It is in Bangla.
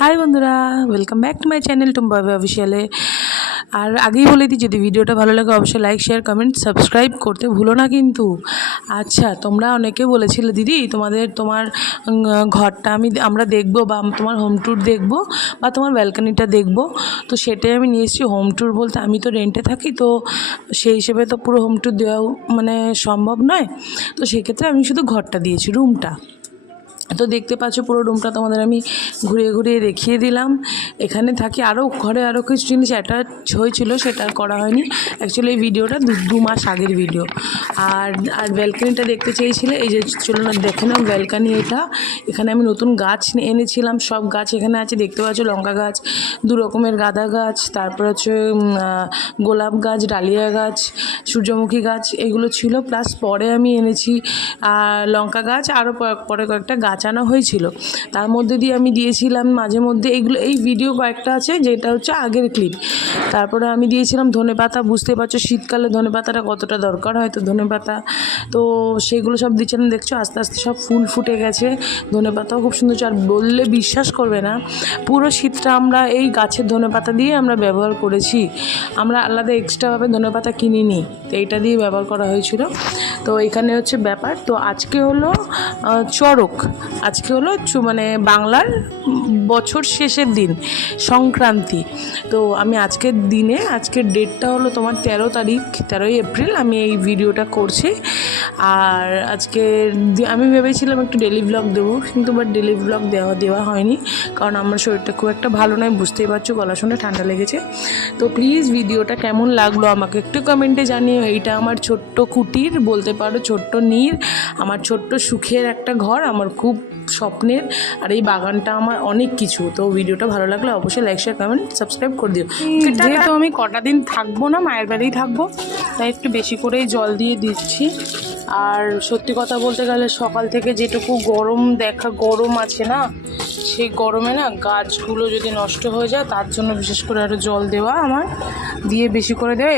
হাই বন্ধুরা, welcome back to my channel Tumpa অফিসিয়ালে। আর আগেই বলে দিই, যদি ভিডিওটা ভালো লাগে অবশ্যই লাইক, শেয়ার, কমেন্ট, সাবস্ক্রাইব করতে ভুলো না কিন্তু। আচ্ছা, তোমরা অনেকে বলেছিলে দিদি তোমার ঘরটা আমরা দেখবো, বা তোমার হোম ট্যুর দেখবো, বা তোমার ব্যালকনিটা দেখবো। তো সেটাই আমি নিয়ে এসেছি। হোম ট্যুর বলতে আমি তো রেন্টে থাকি, তো সেই হিসেবে তো পুরো হোম ট্যুর দেওয়াও সম্ভব নয়। তো সেক্ষেত্রে আমি শুধু ঘরটা দিয়েছি, রুমটা। তো দেখতে পাচ্ছ পুরো রুমটা তোমাদের আমি ঘুরিয়ে ঘুরিয়ে দেখিয়ে দিলাম। এখানে থাকি, ঘরে আরও কিছু জিনিস অ্যাটাচ হয়েছিল, সেটা আর করা হয়নি। অ্যাকচুয়ালি এই ভিডিওটা দু মাস আগের ভিডিও। আর ব্যালকানিটা দেখতে চেয়েছিলে, এই যে চলো না দেখে নাও ব্যালকানি। এখানে আমি নতুন গাছ এনেছিলাম, সব গাছ এখানে আছে। দেখতে পাচ্ছ লঙ্কা গাছ, 2 রকমের গাঁদা গাছ, তারপর হচ্ছে গোলাপ গাছ, ডালিয়া গাছ, সূর্যমুখী গাছ, এগুলো ছিল। প্লাস পরে আমি এনেছি লঙ্কা গাছ, আরও পরে কয়েকটা গাছ আনা হয়েছিল। তার মধ্যে দিয়ে আমি দিয়েছিলাম মাঝে মধ্যে এই ভিডিও কয়েকটা আছে, যেটা হচ্ছে আগের ক্লিপ। তারপরে আমি দিয়েছিলাম ধনেপাতা। বুঝতে পারছো শীতকালে ধনেপাতাটা কতটা দরকার হয়। তো ধনেপাতা, তো সেগুলো সব দিচ্ছিলাম। দেখছো আস্তে আস্তে সব ফুল ফুটে গেছে। ধনেপাতাও খুব সুন্দর। আর বললে বিশ্বাস করবে না, পুরো শীতটা আমরা এই গাছের ধনেপাতা দিয়ে আমরা ব্যবহার করেছি। আমরা আলাদা এক্সট্রাভাবে ধনেপাতা কিনিনি, তো এইটা দিয়ে ব্যবহার করা হয়েছিল। তো এখানে হচ্ছে ব্যাপার। তো আজকে হলো চড়ক, আজকে হলো বাংলার বছর শেষের দিন, সংক্রান্তি। তো আমি আজকের ডেটটা হলো তোমার 13 এপ্রিল আমি এই ভিডিওটা করছি। আর আজকে আমি ভেবেছিলাম একটু ডেলি ব্লগ দেবো, কিন্তু ডেলি ব্লগ দেওয়া হয়নি, কারণ আমার শরীরটা খুব একটা ভালো নয়। বুঝতেই পারছো, গলা শুনে ঠান্ডা লেগেছে। তো প্লিজ ভিডিওটা কেমন লাগলো আমাকে একটু কমেন্টে জানিও। এইটা আমার ছোট্ট কুটির বলতে পারো, ছোট্ট আমার ছোট্ট সুখের একটা ঘর, আমার খুব স্বপ্নের। আর এই বাগানটা আমার অনেক কিছু। তো ভিডিওটা ভালো লাগলে অবশ্যই লাইক, শেয়ার, কমেন্ট, সাবস্ক্রাইব করে দিও। যেহেতু আমি কটা দিন থাকবো না, মায়ের বাড়িই থাকবো, তাই একটু বেশি করেই জল দিয়ে দিচ্ছি। আর সত্যি কথা বলতে গেলে সকাল থেকে যেটুকু গরম আছে না, সেই গরমে না গাছগুলো যদি নষ্ট হয়ে যায়, তার জন্য বিশেষ করে আরও জল দেওয়া, আমার দিয়ে বেশি করে দেওয়া।